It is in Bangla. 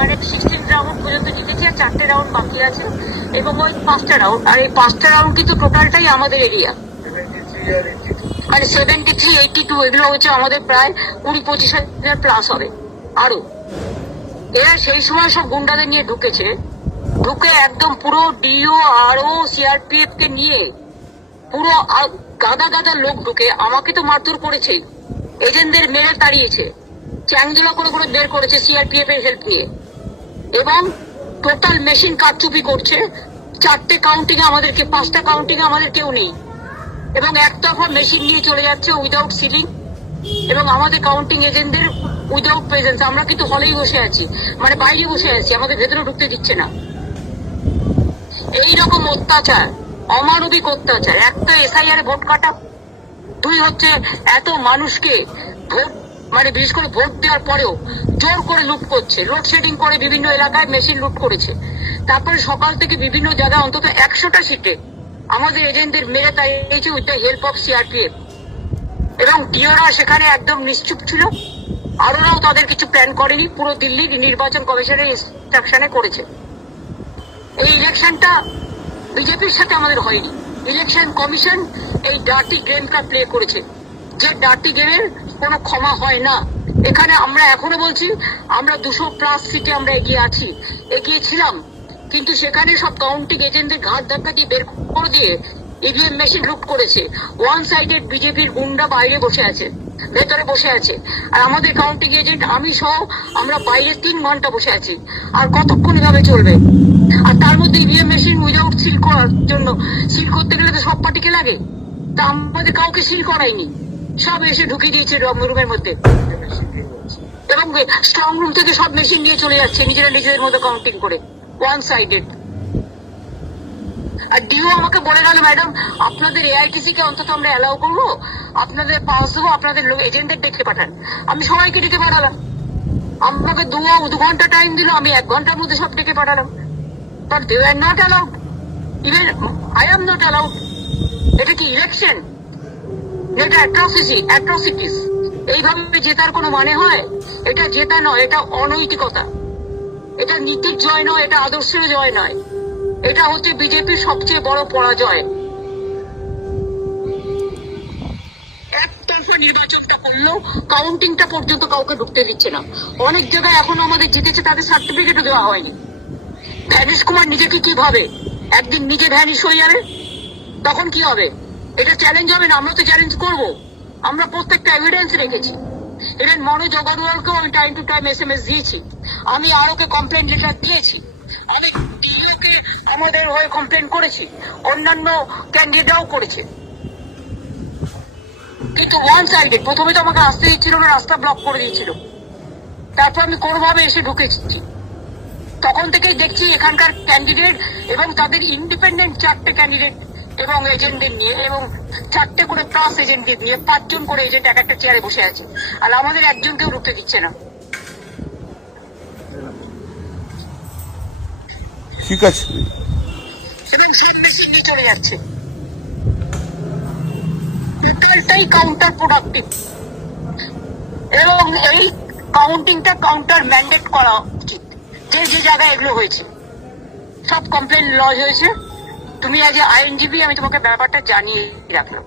মানে 16 রাউন্ড পর্যন্ত জিতেছি, আর 4টে রাউন্ড বাকি আছে, এবং ওই 5টা রাউন্ড, আর এই 5টা রাউন্ড কিন্তু টোটালটাই আমাদের এরিয়া, মানে 73, 82 এগুলো হচ্ছে আমাদের প্রায় 20-25 হাজার প্লাস হবে আরো। এরা সেই সময় সব গুন্ডাদের নিয়ে ঢুকেছে, ঢুকে একদম পুরো ডিও আরও সিআরপিএফ কে নিয়ে পুরো গাদা গাদা লোক ঢুকে আমাকে তো মারধর করেছে, এজেন্টদের মেরে তাড়িয়েছে, চ্যাংদোলা করে করে বের করেছে সিআরপিএফ এর হেল্প নিয়ে, এবং টোটাল মেশিন কারচুপি করছে। 4টে কাউন্টিং এ আমাদেরকে, 5টা কাউন্টিং এ আমাদের কেউ নেই, এবং একতরফা মেশিন নিয়ে চলে যাচ্ছে উইদাউট সিলিং, এবং আমাদের কাউন্টিং এজেন্টদের উইদাউট প্রেজেন্স। আমরা কিন্তু হলেই বসে আছি, মানে বাইরে বসে আছি, আমাদের ভেতরে ঢুকতে দিচ্ছে না। এইরকম অত্যাচার, অমানবিক অত্যাচার। একটা এসআইআর ভোট কাটা, 2 হচ্ছে এত মানুষকে ভোট, মানে বিশেষ করে ভোট দেওয়ার পরেও জোর করে লুট করছে, লোডশেডিং করে বিভিন্ন এলাকায় মেশিন লুট করেছে। তারপরে সকাল থেকে বিভিন্ন জায়গায় অন্তত 100টা সিটে আমাদের এজেন্টদের মেরে তাড়িয়েছে with the help of CRPF, এবং ডিওরা সেখানে একদম নিশ্চুপ ছিল, আরোরাও তাদের কিছু প্ল্যান করেনি, পুরো দিল্লির নির্বাচন কমিশনের ইনস্ট্রাকশনে করেছে। এই ইলেকশনটা বিজেপির সাথে আমাদের হয়নি, ইলেকশন কমিশন এই ডার্টি গেমটা প্লে করেছে, যে ডার্টি গেমের কোনো ক্ষমা হয় না। এখানে আমরা এখনো বলছি, আমরা 200+ সিটে আমরা এগিয়ে আছি, এগিয়েছিলাম, কিন্তু সেখানে সব কাউন্টিং এজেন্টদের ঘাট ধাক্কা দিয়ে বের করে দিয়ে ইভিএম মেশিন লুট করেছে। ওয়ান সাইডেড বিজেপির গুন্ডা বাইরে বসে আছে, ভেতরে বসে আছে, আর আমাদের কাউন্টিং এজেন্ট আমি সহ আমরা বাইরে 3 ঘন্টা বসে আছি। আর কতক্ষণ এভাবে চলবে? আর তার মধ্যে ইভিএম মেশিন উইদাউট সিল করার জন্য, সিল করতে গেলে তো সব পার্টিকে লাগে, তা আমাদের কাউকে সিল করায়নি, সব এসে ঢুকিয়ে দিয়েছে রুমের মধ্যে, এবং স্ট্রং রুম থেকে সব মেশিন নিয়ে চলে যাচ্ছে নিজেরা নিজেদের মধ্যে কাউন্টিং করে, ওয়ান সাইডেড। আর ডিও আমাকে বলে গেল, ম্যাডাম আপনাদের এআইটিসি কে অন্তত আমরা অ্যালাউ করবো, আপনাদের পাস দেবো, আপনাদের এজেন্টদের ডেকে পাঠান। আমি সবাইকে ডেকে পাঠালাম, আমাকে 2 ঘন্টা টাইম দিল, আমি 1 ঘন্টার মধ্যে সব ডেকে পাঠালাম, but they are not allowed, even I am not allowed. এটা কি ইলেকশন? এটা অ্যাট্রসিটিস। এইভাবে জেতার কোনো মানে হয়? এটা জেতা নয়, এটা অনৈতিকতা, এটা নীতির জয় নয়, এটা আদর্শের জয় নয়, এটা হচ্ছে বিজেপির সবচেয়ে বড় পরাজয়। একতরফা নির্বাচনটা করলো, কাউন্টিংটা পর্যন্ত কাউকে ঢুকতে দিচ্ছে না। অনেক জায়গায় এখনো আমাদের জিতেছে, তাদের সার্টিফিকেটও দেওয়া হয়নি। ভ্যানিশ কুমার নিজেকে কি ভাবে? একদিন নিজে ভ্যানিশ হয়ে যাবে, তখন কি হবে? এটা চ্যালেঞ্জ হবে না? আমরা তো চ্যালেঞ্জ করবো, আমরা প্রত্যেকটা এভিডেন্স রেখেছি। ইভেন মনোজ অগরওয়ালকেও আমি টাইম টু টাইম SMS দিয়েছি, আমি আরোকে কমপ্লেন লেটার দিয়েছি, আমি ডিওকে আমাদের হয়ে কমপ্লেন করেছি, অন্যান্য ক্যান্ডিডেটরাও করেছে, কিন্তু ওয়ান সাইডেড। প্রথমে তো আমাকে আসতে দিচ্ছিল না, রাস্তা ব্লক করে দিয়েছিল, তারপর আমি কোনোভাবে এসে ঢুকেছি। তখন থেকেই দেখছি এখানকার ক্যান্ডিডেট এবং তাদের ইন্ডিপেন্ডেন্ট 4টে ক্যান্ডিডেট এবং এজেন্টদের নিয়ে, এবং 4টে করে প্লাস এজেন্টদের নিয়ে 5 জন করে এজেন্ট এক একটা চেয়ারে বসে আছে, আর আমাদের একজনকেও ঢুকতে দিচ্ছে না। ঠিক আছে, এবং সব মেশিন নিয়ে চলে যাচ্ছে, টোটালটাই কাউন্টার প্রোডাক্টিভ, এবং এই কাউন্টিংটা কাউন্টার ম্যান্ডেট করা উচিত। যে যে জায়গায় এগুলো হয়েছে সব কমপ্লেন লজ হয়েছে, তুমি আজ আইনজীবী, আমি তোমাকে ব্যাপারটা জানিয়ে রাখলাম।